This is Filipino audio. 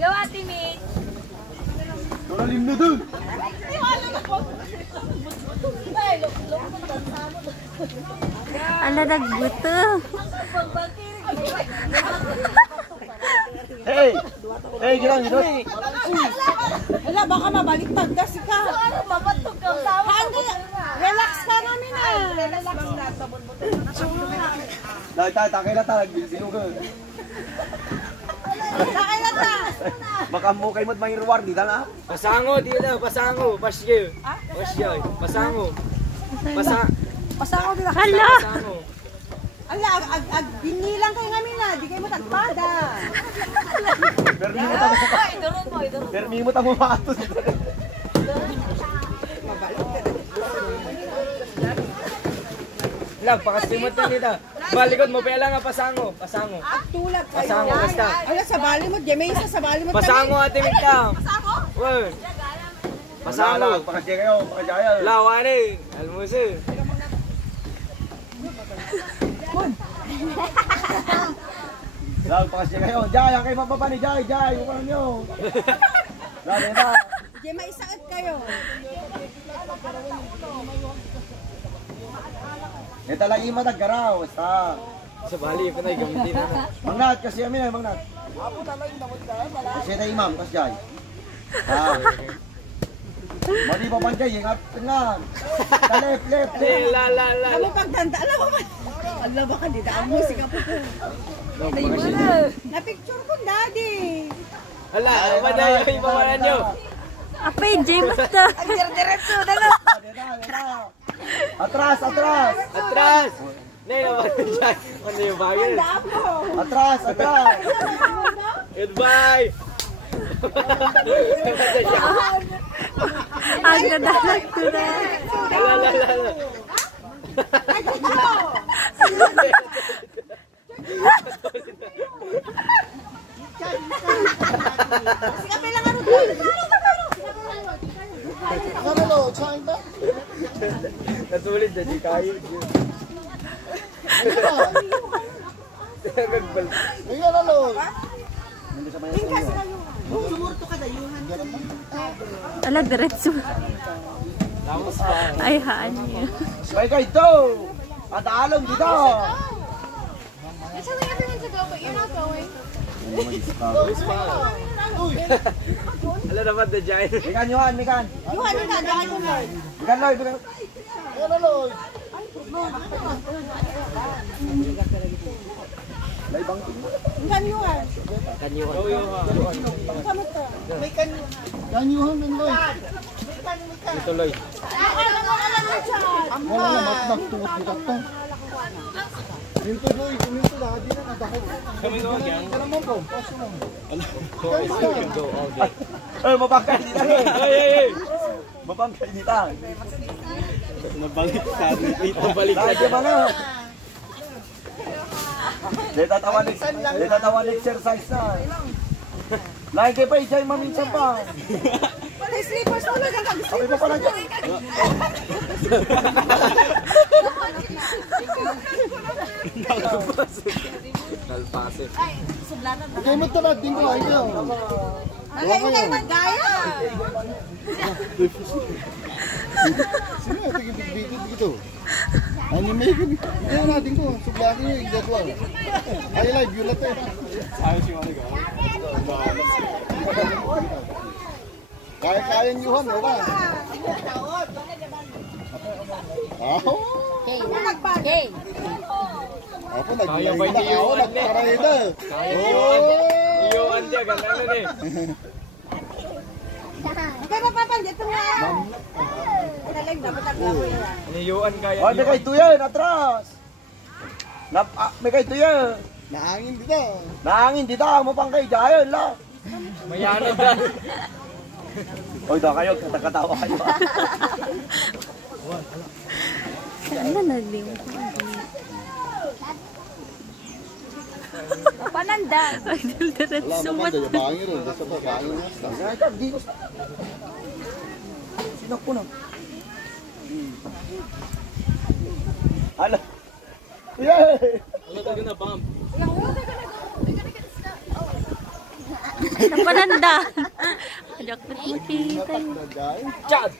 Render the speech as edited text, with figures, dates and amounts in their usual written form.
Gawa, timid. Turalim na dun. Ala, nagbuto. Hey! Hey, girang, girang. Wala, baka mabaliktad kasi ka. Mabatog ka sa Hindi, relax ka namin ah. Relax na. Dahil takay na talag, sinugan. Sakay na ta. Baka mo kayo may reward, di na? Pasango, di na, pasango, pasyo. Pasyo, pasango. Pasango din ako. Hala! Pasango. Ala, binilang kayo namin na. Di kayo matagpada. Permi mo tamo maatos. Lag, pakasimot na nila. Balikod mo, pala nga pasango. Pasango. Tulad kayo. Pasango, basta. Ala, sa bali mo. Di may isa sa bali mo. Pasango, ate Mika. Pasango? Word. Pasango. Pakasya kayo, pakasya kayo. Lawari. Almusin. Lag, pakasya kayo. Jay, ang kayo mapapa ni Jay. Jay, kung ano nyo. Dali na. Di may isaot kayo. Ito lang yung matagkaraw. Basta. Sa bali, ito na, gamitin na. Mangnat kasi amin eh, mangnat. Kasi na imam, kasi Jay. Mali pa man kayo, ingat nga. Left. La. Ano pagdanda? Alam mo ba? Alam ba kanina? Ang musika po ko. Na-picture ko, daddy. Hala, apa na yung ipawalan nyo? Apay, James to. Diretso na lang. Atras! Atras! Nay, naman dyan. Ano yung bagay? Atras! Goodbye! Ang nadalag to na. Hala. Natulid na, di kayo. Ala, diretso. Ay, haan niya. May kayo ito! At along dito! You're telling everyone to go, but you're not going. Hala naman na dyan. Mikan, Yuhan! Yuhan, yun na. Dahil mo na. Mikan, Lloyd! Laibang Yuhan, Yuhan. Kanyo. Kamot ka. May Kanyuhan ng Lloyd! Ituloy. alam mo dyan. Wala na, matnagtungot mo ka. Minto Lloyd, minto lahat din na nadakot. Kami naman yan. Kaya naman po, paso lang. Go all day. Ay, mapangkay dito! Hey! Mapangkay dito! Nabalik ka. Dahil yung mga... Di tatawan exercise na. Lain kayo pa, i-jay maminsan pa. Wala slippers mo lang. Kami pa pala dyan. Nalpase. Okay mo talad din ko, ayaw. Nagayon kayo mag-gaya. Sino yung tigil-tigil dito? Anime ko. Kaya natin ko, sublaki yung jadwal. Ay, live, yun natin. Ayos yung ano ka. Kaya-kaya yung Yuhan, wala. Hey. Ako, Kaya ba nag-iayda ni ako, Yuhan, nagparayda. Kaya Yuhan. Yuhan dyan, gano'n eh. Okay, mapapandit mo nga. Pinalag, dapat ako yun. Niyuan kaya. Oh, may kayo yan, atras. May kayo yan. Nahangin dito. Nahangin dito, mo pang kayo dyan lang. Mayanod na. Oy, daw kayo, katawa kayo. Saan na nagling? Pananda. Ay, diretso mo. Bangin rin. Basta pa, bangin rin. Sinak ko na. Ano? Yeah! Napananda. Joke na makita. Nagay. Chad!